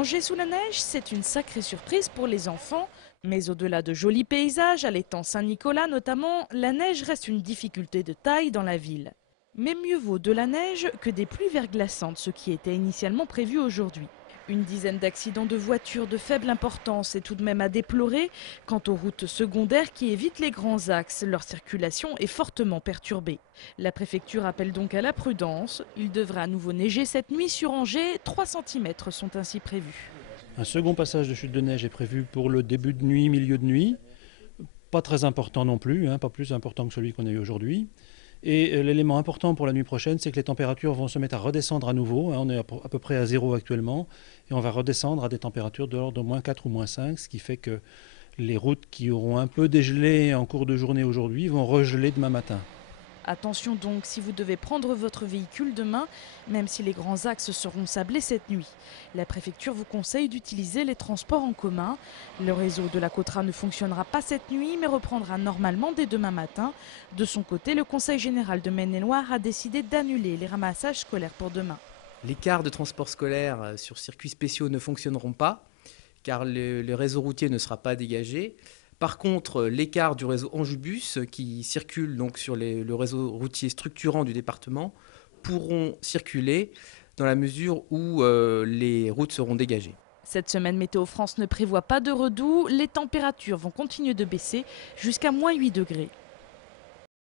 Manger sous la neige, c'est une sacrée surprise pour les enfants. Mais au-delà de jolis paysages, à l'étang Saint-Nicolas notamment, la neige reste une difficulté de taille dans la ville. Mais mieux vaut de la neige que des pluies verglaçantes, ce qui était initialement prévu aujourd'hui. Une dizaine d'accidents de voitures de faible importance est tout de même à déplorer. Quant aux routes secondaires qui évitent les grands axes, leur circulation est fortement perturbée. La préfecture appelle donc à la prudence. Il devrait à nouveau neiger cette nuit sur Angers. 3 cm sont ainsi prévus. Un second passage de chute de neige est prévu pour le début de nuit, milieu de nuit. Pas très important non plus, pas plus important que celui qu'on a eu aujourd'hui. Et l'élément important pour la nuit prochaine, c'est que les températures vont se mettre à redescendre à nouveau. On est à peu près à 0 actuellement. Et on va redescendre à des températures de l'ordre de moins 4 ou moins 5, ce qui fait que les routes qui auront un peu dégelé en cours de journée aujourd'hui vont regeler demain matin. Attention donc si vous devez prendre votre véhicule demain, même si les grands axes seront sablés cette nuit. La préfecture vous conseille d'utiliser les transports en commun. Le réseau de la Cotra ne fonctionnera pas cette nuit, mais reprendra normalement dès demain matin. De son côté, le Conseil général de Maine-et-Loire a décidé d'annuler les ramassages scolaires pour demain. Les cars de transport scolaire sur circuits spéciaux ne fonctionneront pas, car le réseau routier ne sera pas dégagé. Par contre, les cars du réseau Anjubus, qui circulent donc sur le réseau routier structurant du département, pourront circuler dans la mesure où les routes seront dégagées. Cette semaine, Météo France ne prévoit pas de redoux. Les températures vont continuer de baisser jusqu'à -8 degrés.